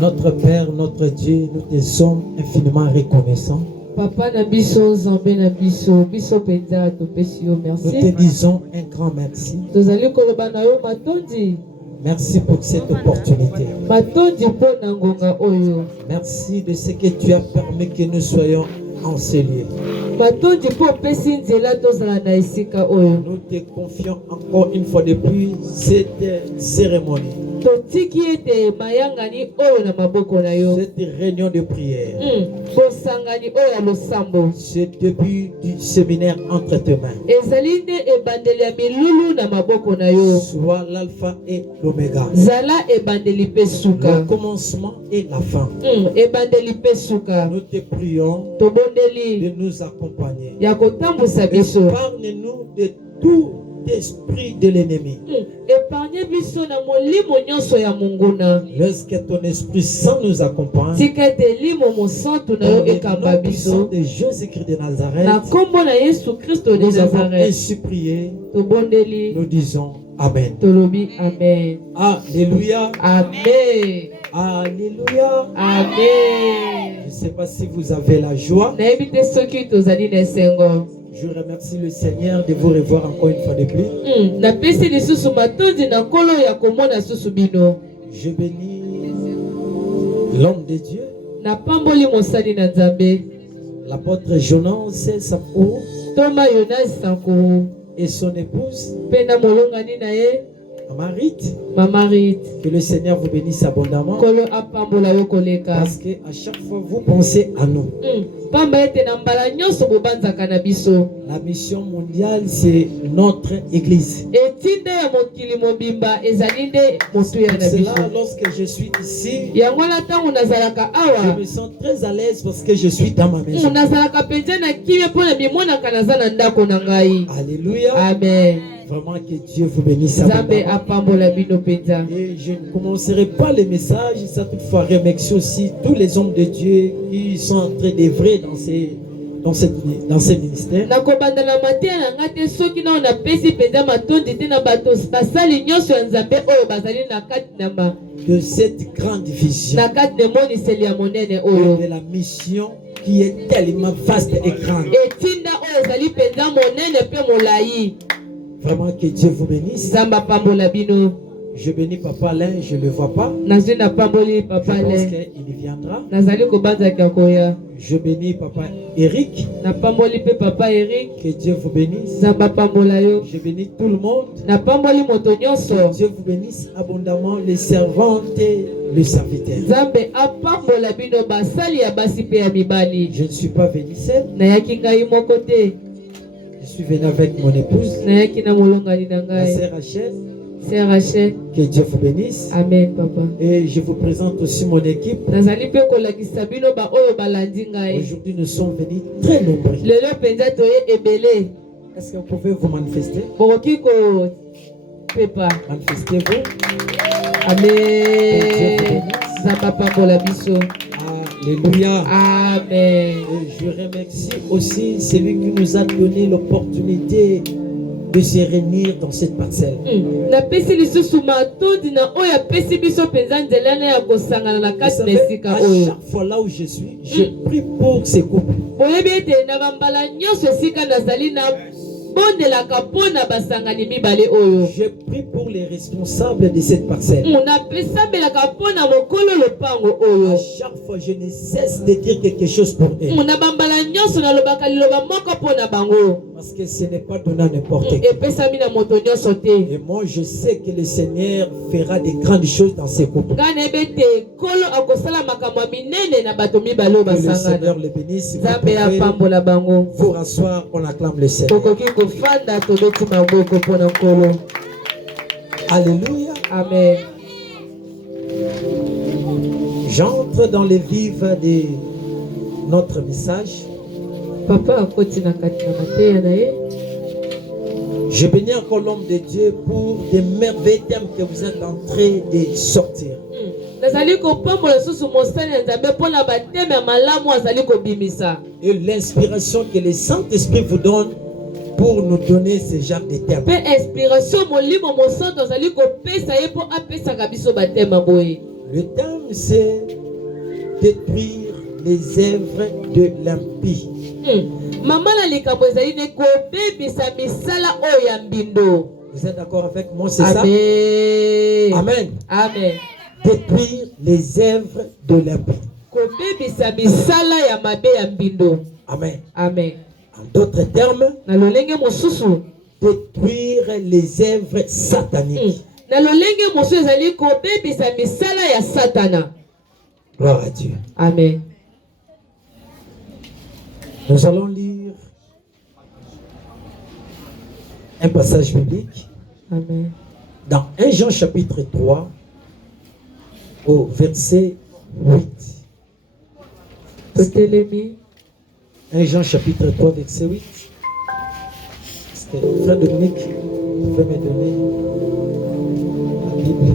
Notre Père, notre Dieu, nous te sommes infiniment reconnaissants. Papa na biso nzambe na biso biso penza topesi yo Nous te merci. disons un grand merci. Tozali koloba na yo matondi. Merci pour cette opportunité. Matondi mpo na ngonga oyo. Merci de ce que tu as permis que nous soyons en ce lieu. Matondi mpo opesi nzela tozala na esika oyo. Nous te confions encore une fois depuis cette cérémonie, Totiki ete mayangani oyo na maboko na yo. cette réunion de prière, Bosangani oyo ya losambo. ce début du séminaire entre tes mains. Ezali nde ebandeli ya milulu na maboko na yo. Soit l'alpha et l'oméga, Zala ebandeli mpe le suka. commencement et la fin. Ebandeli mpe suka. Nous te prions Tobondeli de nous accompagner. ya kotambusa biso. Épargne-nous de tout esprit de l'ennemi. Épargne biso na molimo nyonso ya monguna. Lorsque ton Esprit Saint nous accompagne, Tika ete limo mosantu na yo dans le ekamba nom puissant biso. de Jésus-Christ de Nazareth, Na kombo na Yesu Kristo de nous avons Nazareth. ainsi prié. Tobondeli Nous disons Amen. tolobi amen. Alléluia. Amen. Alléluia. Amen. Je ne sais pas si vous avez la joie. Nayebi te soki tozali na esengo. Je remercie le Seigneur de vous revoir encore une fois de plus. Napesi lisusu matondi na nkolo ya komona susu bino. Je bénis l'homme de Dieu, Napamboli mosali na Nzambe. l'apôtre Jonas Sapou Toma Yonas Sanko. et son épouse, Pena molongani na ye. Marit. Mama Rit. Que le Seigneur vous bénisse abondamment. Kolo apambola yo koleka. Parce qu'à chaque fois, vous pensez à nous. Pamba ete na mbala nyonso bobanzaka na biso. La mission mondiale, c'est notre église. Etinda ya mokili mobimba ezali nde motuya na C'est biso. là, lorsque je suis ici, Yango na ntango nazalaka je awa. me sens très à l'aise parce que je suis dans ma maison. Nazalaka mpenza na kimia mpo na bimonaka naza na ndako na ngai. Alléluia. Amen. Vraiment que Dieu vous bénisse Nzambe abondamment. apambola bino mpenza. Et je ne commencerai pas le message sans toutefois remercier aussi tous les hommes de Dieu qui sont en train d'œuvrer dans ce ministère. Nakobanda na mateya na nga te soki nao napesi mpenza matondi te na bato basali nyonso ya Nzambe oyo bazali na kati na De cette grande vision. na kati na emoniseli ya monene oyo. De la mission qui est tellement vaste et grande. Etinda oyo ezali mpenza monene mpe molai. Vraiment que Dieu vous bénisse. Nzambe apambola bino. Je bénis Papa Alain, je ne le vois pas. Nazwi napamboli Je papa pense le. qu'il viendra. Nazali kobanzaka koya. Je bénis Papa Eric. Napamboli mpe papa Eric. Que Dieu vous bénisse. Nzambe apambola yo. Je bénis tout le monde. Napamboli moto nyonso. Que Dieu vous bénisse abondamment, les servantes et les serviteurs. Nzambe apambola bino basali ya basi mpe ya mibali. Je ne suis pas venu seul. Nayaki ngai moko te. Je suis venu avec mon épouse, Nayaki na molongani na ma ngai. sœur Rachel. Sœur Rachel. Que Dieu vous bénisse. Amen papa. Et je vous présente aussi mon équipe. Nazali mpe kolakisa bino ba oyo balandi ngai. Aujourd'hui, nous sommes venus très nombreux. Lelo mpenza toye ebele. Est-ce que vous pouvez vous manifester? Bokoki ko pepa. Manifestez-vous. Amen. Nzambe apambola biso. Alléluia. Amen. Et je remercie aussi celui qui nous a donné l'opportunité de se réunir dans cette parcelle. Napesi lisusu matondi na oyo apesi biso mpenza nzela na ya kosangana na Vous kati na savez, esika à oyo. chaque fois là où je suis, je prie pour ces couples. Boyebi ete na bambala nyonso esika nazali na bondelaka mpo na basangani mibale oyo. Je prie pour les responsables de cette parcelle. Napesambelaka mpo na mokolo lopango oyo. À chaque fois, je ne cesse de dire quelque chose pour eux. Na bambala nyonso nalobaka liloba moko mpo na bango. Parce que ce n'est pas donné à n'importe qui. Epesami na moto nyonso te. Et moi, je sais que le Seigneur fera de grandes choses dans ces couples. Nga nayebi ete kolo akosala makambo ya minene na bato mibale oyo Que le Seigneur basangana. les bénisse. Vous Nzambe pouvez apambola bango. vous rasseoir, on acclame le Seigneur. Tokoki kofanda tobeti maboko mpo na nkolo. Alléluia. Amen. J'entre dans les vifs de notre message. Papa akoti na kati na mateya na ye. Je bénis encore l'homme de Dieu pour des merveilleux thèmes que vous êtes en train de sortir. Nazali kopambola susu mosali ya Nzambe mpo na bateme ya malamu azali kobimisa. Et l'inspiration que le Saint-Esprit vous donne pour nous donner ce genre de thèmes. Pe inspiration molimo mosanto azali kopesa ye mpo apesaka biso batema boye. Le terme, c'est détruire les œuvres de l'impie. Maman na likambo ezali ne kobebisa misala oyo ya mbindo. Vous êtes d'accord avec moi, c'est ça? Amen. Amen. Amen. Détruire les œuvres de l'impie. Kobebisa misala ya mabe ya mbindo. Amen. Amen. En d'autres termes, Na lolenge mosusu, détruire les œuvres sataniques. na lolenge mosusu ezali kobebisa misala ya Satana. Gloire à Dieu. Amen. Nous allons lire un passage biblique Amen. dans 1 Jean chapitre 3 au verset 8. Totelemi. 1 Jean chapitre 3 verset 8. Est-ce que frère Dominique pouvait me donner la Bible?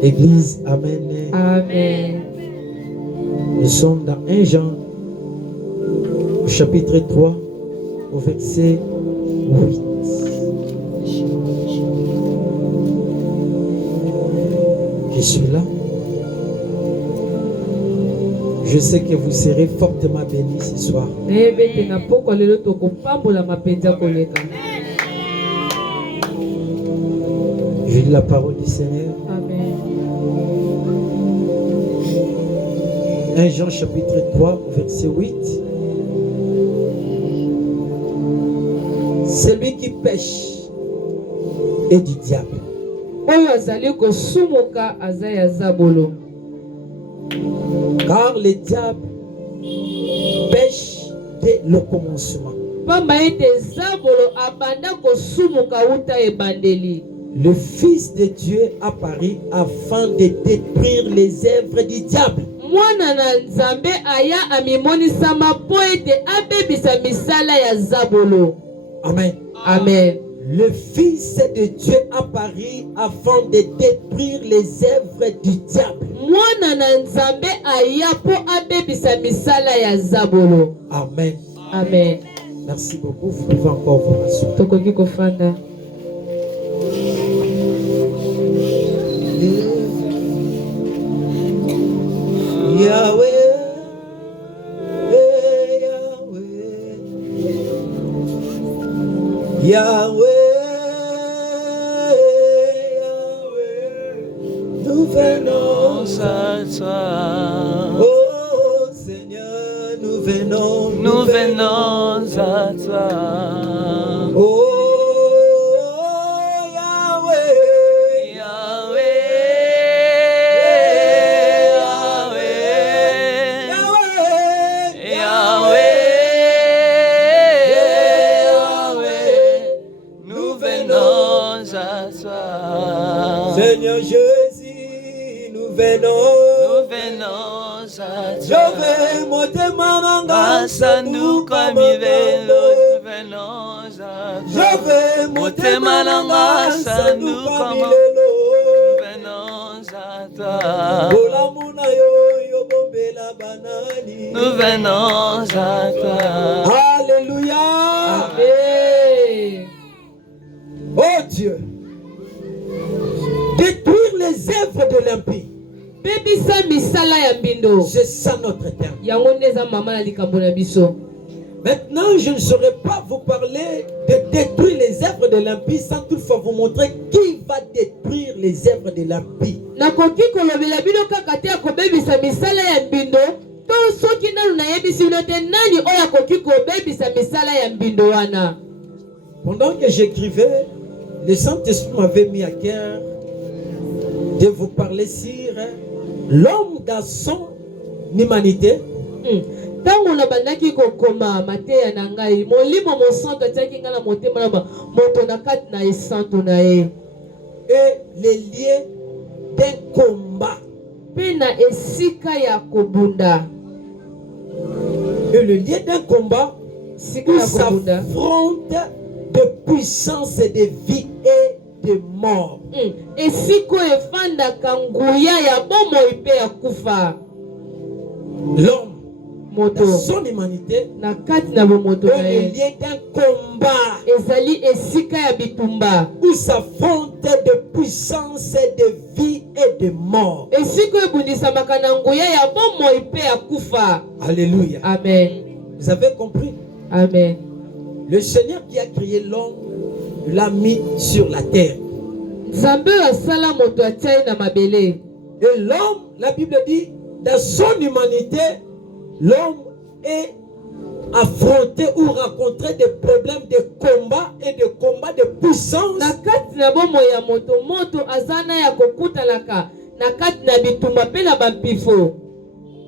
Église, amen. Amen. Nous sommes dans 1 Jean chapitre 3 au verset 8. Je suis là. Je sais que vous serez fortement bénis ce soir. Je lis la parole du Seigneur. Amen. 1 Jean chapitre 3 verset 8. Celui qui pêche est du diable. Car le diable pêche dès le commencement. Le Fils de Dieu apparut afin de détruire les œuvres du diable. Amen. Amen. Le Fils de Dieu apparut afin de détruire les œuvres du diable. Amen. Amen. Merci beaucoup. Vous pouvez encore vous rasseoir. Yahweh, Yahweh, Yahweh, nous venons à toi. Oh Seigneur, nous venons à toi. Oh Seigneur Jésus, nous venons à toi. Je vais monter mananga, nous comme il est, nous venons à toi. Je vais monter mananga, nous comme il est, nous venons à toi. Nous venons à toi. Alléluia. Amen. Oh Dieu. Détruire les œuvres de l'impie. C'est ça notre terme. Maintenant, je ne saurais pas vous parler de détruire les œuvres de l'impie sans toutefois vous montrer qui va détruire les œuvres de l'impie. Pendant que j'écrivais, le Saint-Esprit m'avait mis à cœur de vous parler sur l'homme dans son humanité. Tango na bandaki kokoma mateya na ngai molimo mosanto atiaki nga na motema na moto na kati na esanto na ye et les liens d'un combat pe na esika ya kobunda et le lien d'un combat où s'affrontent de puissance et de vie et de mort. Esiko efandaka nguya ya bomoi pe ya kufa. L'homme dans son humanité, na kati na bomoto est na le ye lieu d'un combat ezali esika ya bitumba où s'affrontent de puissance, de vie et de mort. esika ebundisamaka na nguya ya bomoi mpe ya kufa. Alléluia. Amen. Vous avez compris? Amen. Le Seigneur qui a créé l'homme l'a mis sur la terre. Nzambe asala moto atia na mabele. Et l'homme, la Bible dit, dans son humanité, l'homme est affronté ou rencontré des problèmes de combat et de combat de puissance. Na kati na bomo ya moto azana ya kokutanaka na kati na bitumba pe na bampifo.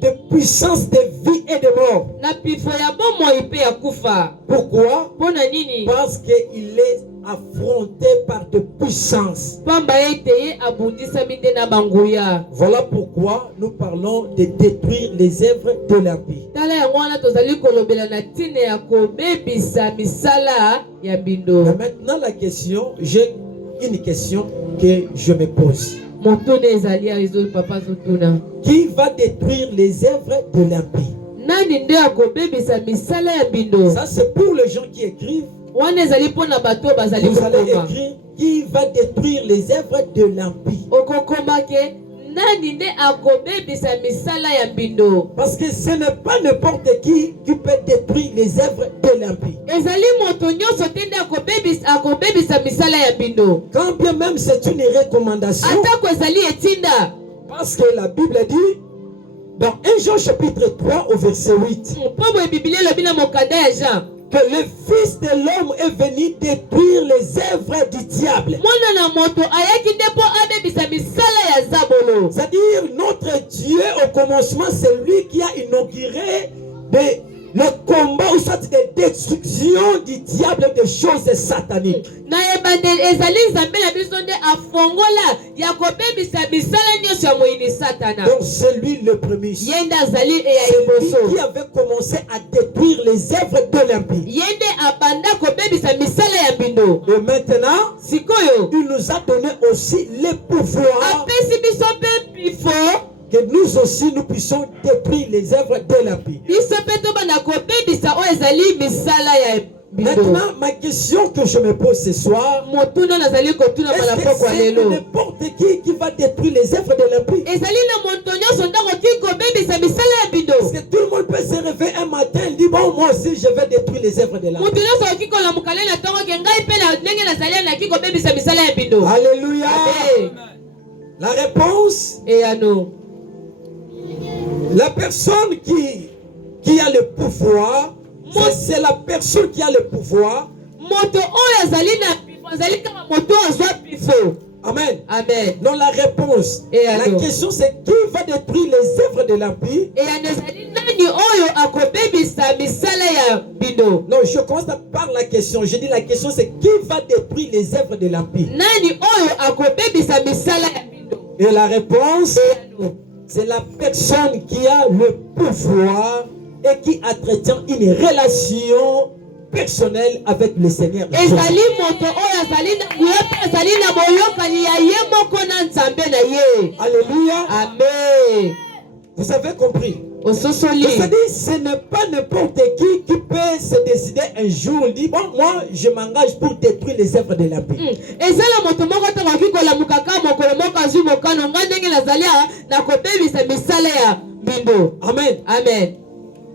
De puissance de vie et de mort. Na pifo ya bomoi pe ya kufa. Pourquoi? Pona nini? Parce qu'il est affronté par de puissances. Pamba ete ye abundisa minde na banguya. Voilà pourquoi nous parlons de détruire les œuvres de l'impie. Tala yango wana tozali kolobela na tine ya kobebisa misala ya bindo. Mais maintenant la question, j'ai une question que je me pose. Motone ezali ya ezo papa zotuna. Qui va détruire les œuvres de l'impie? Nani nde akobebisa misala ya bindo? Ça c'est pour les gens qui écrivent. Wana ezali pona bato bazali Vous allez kokoma. écrire qui va détruire les œuvres de l'impie. Okokoma ke nani nde akobebisa misala ya bindo? Parce que ce n'est pas n'importe qui peut détruire les œuvres de l'impie. Ezali moto nyonso te nde akobebisa misala ya bindo. Quand bien même c'est une recommandation. Atako ezali etinda. Parce que la Bible dit dans 1 Jean chapitre 3 au verset 8 Pombo ebibili elobi na mokanda ya Jean que le Fils de l'homme est venu détruire les œuvres du diable. mwana na moto ayaki nde mpo abebisa misala ya zabolo. C'est-à-dire notre Dieu au commencement c'est lui qui a inauguré le combat ou soit de destruction du diable des choses sataniques. Na ebandeli ezali nzambe na biso nde afongola ya kobebisa misala nyonso ya moyini satana. Donc c'est lui le premier. Ye nde azali eya C'est lui liboso. qui avait commencé à détruire les œuvres de l'impie. Ye nde abanda kobebisa misala ya bindo. Et maintenant, Sikoyo il nous a donné aussi les pouvoirs apesi biso mpe pifo que nous aussi nous puissions détruire les œuvres de l'impie. biso mpe tobanda kobebisa oyo ezali misala ya bindo. Maintenant, ma question que je me pose ce soir, Motuna nazali kotuna est-ce que malapoko ya c'est lelo. n'importe qui va détruire les œuvres de l'impie? Ezali na moto nyonso nde akoki kobebisa misala ya bindo. Parce que tout le monde peut se réveiller un matin et dire bon, moi aussi je vais détruire les œuvres de l'impie. Moto nyonso akoki kolamuka lelo ntongo ke ngai mpe na ndenge nazali naki kobebisa misala ya bindo. Alléluia. Amen. La réponse, Eyano. la personne qui a le pouvoir, c'est la personne qui a le pouvoir. Moto oyo azali na pifo azali kaka moto azwa pifo. Amen. Amen. Non, la réponse, Et la alors? question c'est qui va détruire les œuvres de l'impie? Eyano ezali nani oyo akobebisa misala ya bindo. Non, je commence par la question. Je dis la question c'est qui va détruire les œuvres de l'impie? Nani oyo akobebisa misala ya bindo. Et la réponse, Eyano. c'est la personne qui a le pouvoir et qui entretient une relation personnelle avec le Seigneur. Ezali moto oyo azali na nguya mpe azali na boyokani ya ye moko na nzambe na ye. Alléluia. Amen. Vous avez compris? Ososoli. C'est-à-dire, ce n'est pas n'importe qui peut se décider un jour, dit bon, moi je m'engage pour détruire les œuvres de l'impie. Ezala moto moko te akoki kolamuka kaka mokolo moko azwi mokano nga ndenge nazali na kobebisa misala ya bindo. Amen. Amen.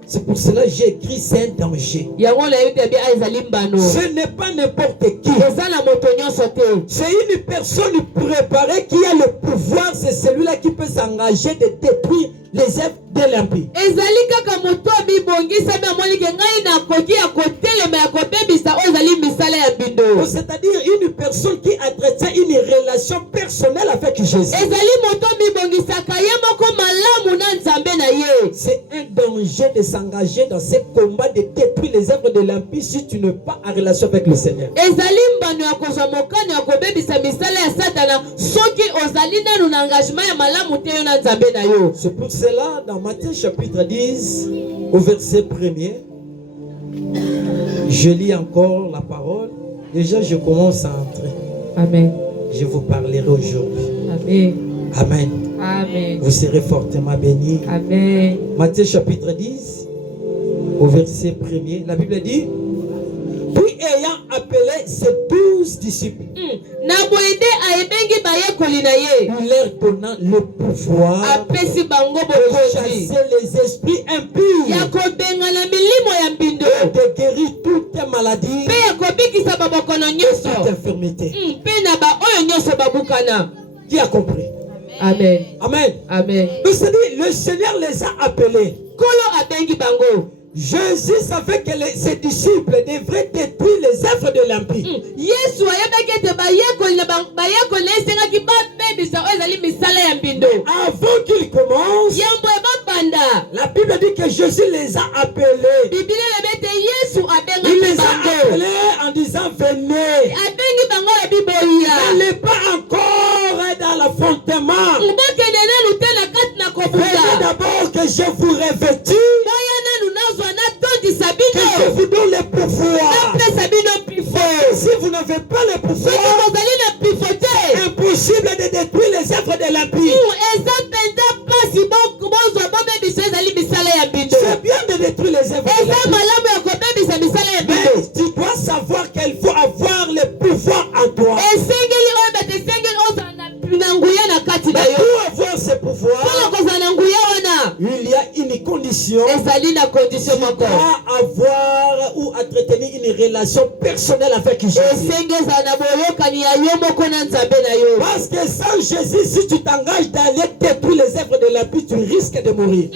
C'est pour cela que j'ai écrit c'est un danger. Yango na yote bi ezali mbano. Ce n'est pas n'importe qui. Ezala moto nyonso te. C'est une personne préparée qui a le pouvoir. C'est celui-là qui peut s'engager de détruire les œuvres de l'impie. Ezali kaka moto abibongisa bi amoni ke ngai na koki ya kotelema ya kobebisa oyo ezali misala ya bindo. C'est-à-dire une personne qui entretient une relation personnelle avec Jésus. Ezali moto mibongisaka ye moko malamu na nzambe na ye. C'est un danger de s'engager dans ce combat de détruire les œuvres de l'impie si tu n'es pas en relation avec le Seigneur. Ezali mbano ya kozwa mokano ya kobebisa misala ya satana soki ozali nanu na engagement ya malamu te yo na nzambe na yo. C'est pour cela dans Matthieu chapitre 10 au verset 1er, je lis encore la parole. Déjà je commence à entrer. Amen. Je vous parlerai aujourd'hui. Amen. Amen. Amen. Vous serez fortement bénis. Amen. Matthieu chapitre 10 au verset 1er, la Bible dit, puis ayant appelé ses 12 disciples, il leur donnant le pouvoir de chasser les esprits impurs et de guérir toute maladie et toute infirmité. Qui a compris? Amen. Amen. Amen. Le Seigneur les a appelés. Jésus savait que ses disciples devraient détruire les œuvres de l'impie. Avant qu'il commence, la Bible dit que Jésus les a appelés. Il les a appelés en disant venez. N'allez pas encore dans l'affrontement. Venez d'abord que je vous revêtis. Que je vous donne le pouvoir. Si vous n'avez pas le pouvoir, impossible de détruire les œuvres de l'impie. C'est bien de détruire les œuvres de l'impie. Mais tu dois savoir qu'il faut avoir le pouvoir en toi. Mais pour avoir ce pouvoir, il y a une condition. Tu dois avoir ou entretenir une relation personnelle avec Jésus. Parce que sans Jésus, si tu t'engages d'aller détruire les œuvres de l'impie, tu risques de mourir.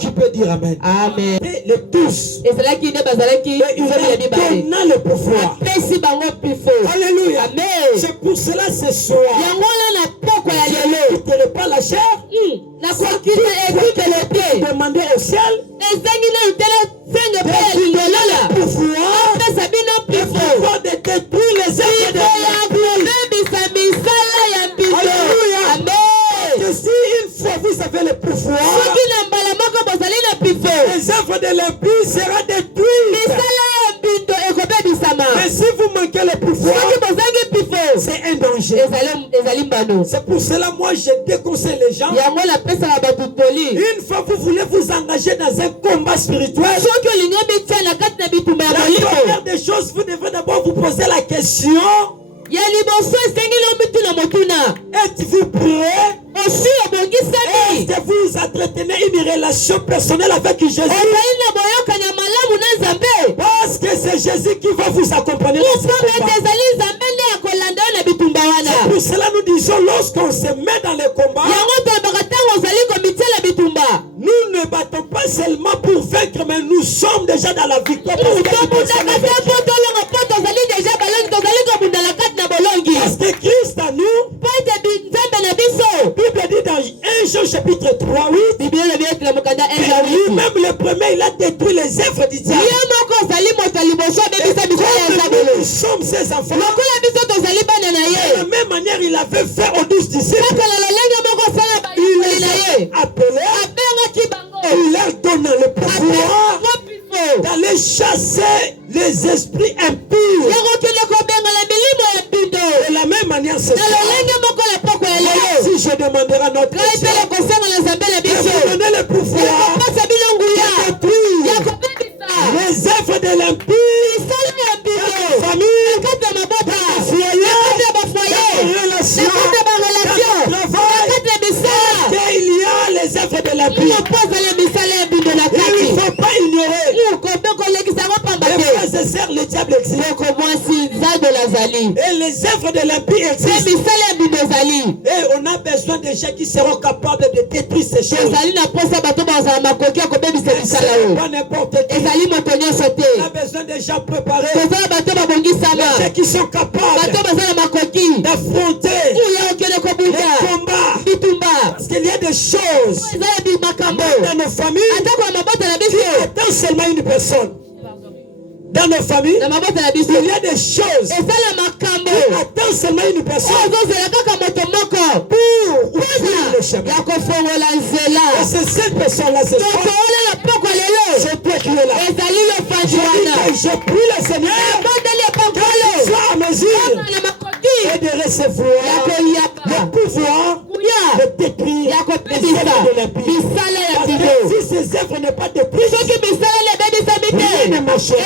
Tu peux dire Amen. Amen. Et les tous, il leur donna le pouvoir. Alléluia. C'est pour cela ce soir, je ne quitterai pas la chair. Demander au ciel le pouvoir de détruire les œuvres de l'impie. Alléluia. Que si une fois vous avez le pouvoir, les œuvres de l'impie seront détruites. Mais si vous manquez le pouvoir, c'est un danger. C'est pour cela moi je déconseille les gens. Une fois vous voulez vous engager dans un combat spirituel, la première des choses, vous devez d'abord vous poser la question: êtes-vous prêt? Est-ce que vous entretenez une relation personnelle avec Jésus? Parce que c'est Jésus qui va vous accompagner dans ce combat. C'est pour cela nous disons, lorsqu'on se met dans le combat, nous ne battons pas seulement pour vaincre, mais nous sommes déjà dans la victoire. Parce que Christ à nous, la Bible dit dans 1 Jean chapitre 3, 8, lui-même le premier, il a détruit les œuvres du diable. Nous sommes ses enfants. De la même manière, il avait fait aux 12 disciples. Il les a appelés. Il leur donne le pouvoir d'aller chasser les esprits impurs. De la même manière, c'est ça. Si je demanderai à notre Dieu de vous donner le pouvoir de détruire les œuvres de l'impie dans ta famille, dans ta foyer, dans ta relation, dans ton travail, qu'il y a les œuvres de l'impie. Il ne faut pas ignorer. Les frères et sœurs, le diable existe. Et les œuvres de l'impie existent. Et on a besoin de gens qui seront capables de détruire ces choses. Pas n'importe qui. On a besoin de gens préparés. Les gens qui sont capables d'affronter les combats. Parce qu'il y a des choses dans nos familles qui attendent seulement une personne. Dans nos familles, il y a des choses qui attendent seulement une personne pour ouvrir le chemin. Et c'est cette personne-là, c'est toi. C'est toi qui es là. J'ai pris le Seigneur qu'il soit à mesure et de recevoir le pouvoir de détruire les œuvres de l'impie. Parce que si ces œuvres n'est pas détruites, rien ne marchera.